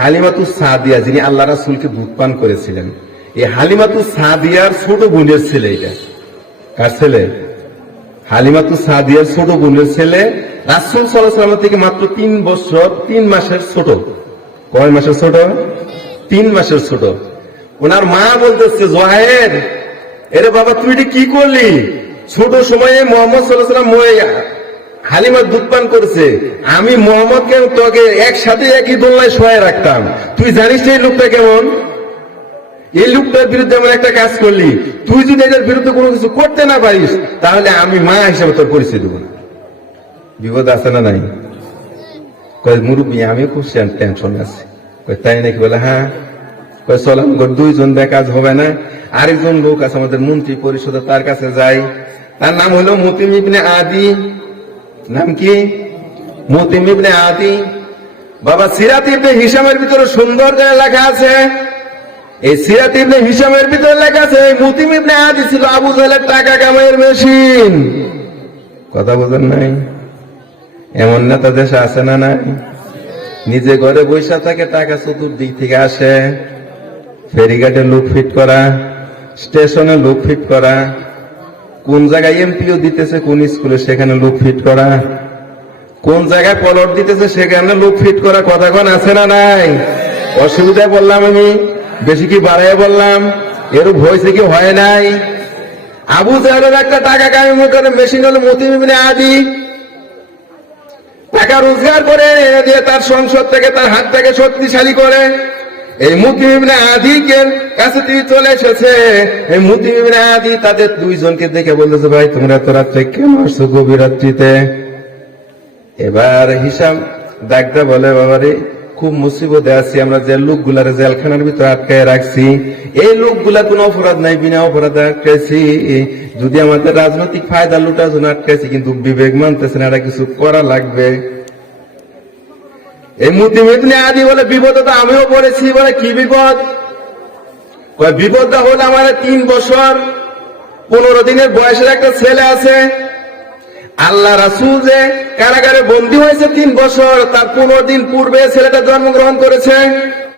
হালিমাতুস সাদিয়া যিনি আল্লাহ রাসূলকে দুধ পান করেছিলেন, এই হালিমাতুস সাদিয়ার ছোট বোনের ছেলে। এটা কার ছেলে? হালিমাতুস সাদিয়ার ছোট বোনের ছেলে। রাসূল সাল্লাল্লাহু আলাইহি ওয়াসাল্লাম থেকে মাত্র 3 বছর 3 মাসের ছোট। কয় মাসের ছোট? 3 মাসের ছোট। ওনার মা বলতেছে, জোহায়ের, এরে বাবা তুই এটা কি করলি? ছোট সময়ে মুহাম্মদ সাল্লাল্লাহু আলাইহি ওয়াসাল্লাম হালিমার দুধ পান করেছে, আমি মুহাম্মদকে তোকে একসাথে একই দোলনায় শোয়ায় রাখতাম। তুই জানিস এই লোকটা কেমন? এই লোকটার বিরুদ্ধে এমন একটা কাজ করলি, তুই যদি এদের বিরুদ্ধে কোনো কিছু করতে না পারিস তাহলে আমি মা হিসেবে তোর পরিচয় দেবো না। বিপদ আছে না নাই? কয় মুরব্বী আমি খুব টেনশন আছি। কয় তাই নাকি? বলে হ্যাঁ। কয় চল আমার 2 জন কাজ হবে না, আরেকজন লোক আছে আমাদের মন্ত্রী পরিষদে, তার কাছে যাই। তার নাম হলো মুতিম ইবনে আদি। নাম কি? মুতিম ইবনে আদি। বাবা সিরাত ইবনে হিশামের ভিতরে সুন্দর করে লেখা আছে, এই সিরাত ইবনে হিশামের ভিতরে লেখা আছে মুতিম ইবনে আদি ছিল আবু জাহেলের টাকা কামাইয়ের মেশিন। কথা বোঝেন নাই? এমন নেতা দেশে আছে না নাই? নিজে ঘরে বৈশা থাকে, টাকা চতুর্দিক থেকে আসে। ফেরিঘাটে লোক ফিট করা, স্টেশনে লোক ফিট করা, কোন জায়গায় এমপিও দিতেছে কোন স্কুলে সেখানে লোক ফিট করা, কোন জায়গায় পলট দিতেছে সেখানে লোক ফিট করা। কথা কোন আছে না নাই? অসুবিধায় বললাম আমি? বেশি কি বাড়াই বললাম? এরূপ হয়েছে কি হয় নাই? আবু জাহেলের একটা টাকা কামাই করে মেশিন হলো মুতিম ইবনে আদি। টাকা রোজগার করে এনে দিয়ে তার সংসদ থেকে তার হাত থেকে শক্তিশালী করে এই মুতিম ইবনে আদিকে কাছে তিনি চলে এসেছে। এই মুতিম ইবনে আদি তাদের 2 জনকে দেখে বলতেছে, ভাই তোমরা তো রাত্রে কেন আসছো গভীর রাত্রিতে? এবার হিসাম ডাকতে বলে, বাবারে খুব মুসিবতে আছি, আমরা যে লোকগুলারে জেলখানার ভিতরে আটকায় রাখছি, এই লোকগুলা কোনো অপরাধ নাই, বিনা অপরাধে আটকাইছি। যদি আমাদের রাজনৈতিক ফায়দা লুটার জন্য আটকাইছি, কিন্তু বিবেক মানতেছে না, এটা কিছু করা লাগবে। এই মুতিম ইবনে আদি বলে, বিপদে তো আমিও পড়েছি। বলে কি বিপদ? বিপদটা হলো আমার 3 বছর 15 দিনের বয়সের একটা ছেলে আছে। আল্লাহ রাসূল যে কারাগারে বন্দী হয়েছে 3 বছর, তার 15 দিন পূর্বে ছেলেটা জন্মগ্রহণ করেছে।